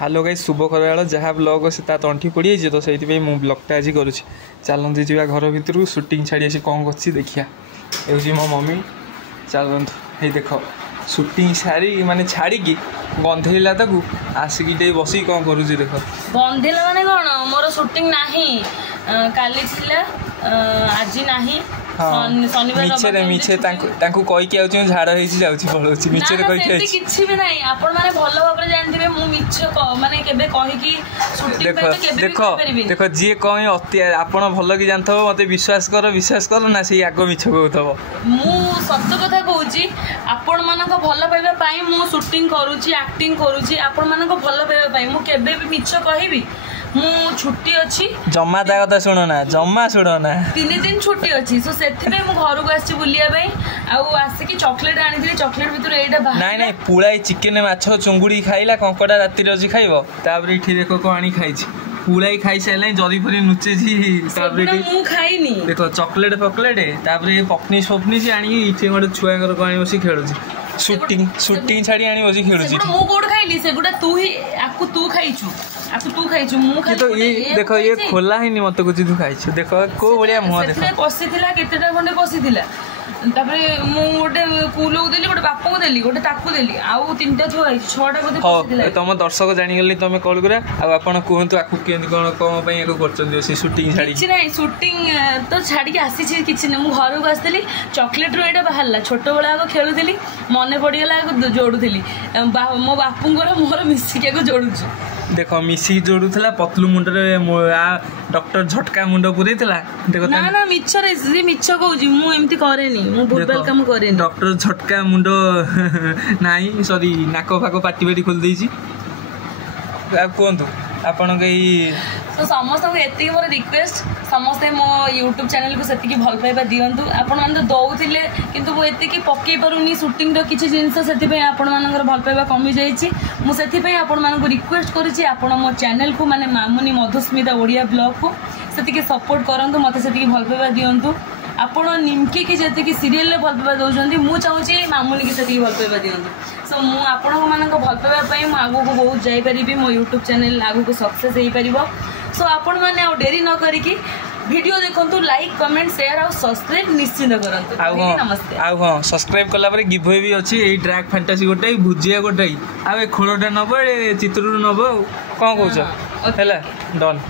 hello guys शुभ खराल जहाँ blog से तंठी पड़ी जाइए तो से मुझे ब्लॉगटा आज करुँच चलते जा घर भितर शूटिंग छाड़ी आसी कौन कर देखिया ये मो मम्मी चलते ये देख शूटिंग सारी माने छाड़ी बंधेला ताकू आसिक बस कौन कर देख बंधेला माने कौन मोर शूटिंग नाही काली थिला आज नाही मिछे मिछे कहीकि आउँ झाड़ पड़ोसी मिछे किसी भी नहीं आपण माने भल भाव जानते मु मिछ माने केबे कहि कि देख देख जी कहीं अति आपण भल कि जानथ मत विश्वास कर ना से आग मिछ कहथब मु सत्य कथा कहूची आपण मानक भल पाइबा पई मु शूटिंग करूची एक्टिंग करूची आपण मानक भल पाइबा पई मु केबे भी मिछ कहिबी मु छुट्टी अच्छी जमा ता कथा सुनो ना जमा सुनो ना 3 दिन छुट्टी अच्छी सो सेति पे मु घर को आसी बुलिया भाई आउ आसी की चॉकलेट आनी थी चॉकलेट भीतर एटा बाहर नहीं नहीं पुळाई चिकन माछ चुंगुड़ी खाइला कंकड़ा राती रजी खाइबो तापर इठी देखो को आनी खाइछि पुळाई खाइ साइला जदी फरी नुचे जी तापर मु खाइनी देखो चॉकलेट फॉकलेट तापर पपनी जी आनी इठी गोटे छुआ घर को आनी बसी खेलुछि शूटिंग छाड़ी आनी बसी खेलुछि मु कोड खाइली से गुडा तू ही आकु तू खाइछु मु खाइ तो ये देखो ये खोला ही नहीं मत कुछ तू खाइछु देखो को बढ़िया मुंह देखो कसिथिला केतेटा खंडे कसिथिला तापरे मु गोटे कुलो देली गोटे बापा को देली गोटे ताकू देली आउ तीनटा थो आई छटा को कसिथिला तुम दर्शक जानि गेली तुम कॉल करा आ आपण कहंतु आकु केंति कोन कोन पई एको करचन से शूटिंग छाड़ी किछ नहीं शूटिंग तो छाड़ी के आसी छी किछ नहीं मु घर को आस्तेली चॉकलेट रो एटा बाहरला छोटो बळा को खेलुथिली मने पड़ी गेला को जोडुथिली मो बापूंगर मोर मिसी के को जोडुछु देखो मिसी जोड़ूला पतलू मुंडे डॉक्टर झटका मुंड पुरेला देखो ना ना मिछ रे मिछ कहूजी मु एमती करेनी मु भूलभाल काम करेनी डॉक्टर झटका मुंड नाही सॉरी नाको फाको पाटी बाटी खोल देछि आप कोंतु आपण गई तो समस्त को एति मोर रिक्वेस्ट समस्त मो YouTube चैनल को सेति की भल पाइबा दियंतु आपण मान तो दउथिले किंतु मो एति की पक्के परुनी शूटिंग रो किछि जिंस सेति पे आपण मानकर भल पाइबा कमी जाईछि मु सेति पे आपण मान को रिक्वेस्ट करिछि आपण मो चैनल को माने मामुनी मधुस्मिता ओडिया ब्लॉग को सेति की सपोर्ट करंतु मते सेति की भल पाइबा दियंतु आपण निमकी की जेति की सीरियल ले भल पाइबा दोजंती मु चाहूछि मामुनी की सेति की भल पाइबा दियंतु सो मु आपण मानक भल पाइबा पई मु आगु को बहुत जाई परिबी मो YouTube चैनल आगु को सक्सेस हेई परिबो सो आपण माने आ डेरी न करी की वीडियो देखंतु लाइक कमेंट शेयर और सब्सक्राइब निश्चित करंतु नमस्ते हां सब्सक्राइब कला पर गिव अवे भी अछि एई ड्रैग फैंटासी गोटाई भुजिया गोटाई आ ए खोलटा नबो चित्रु नबो कोन कहउछ हैला डन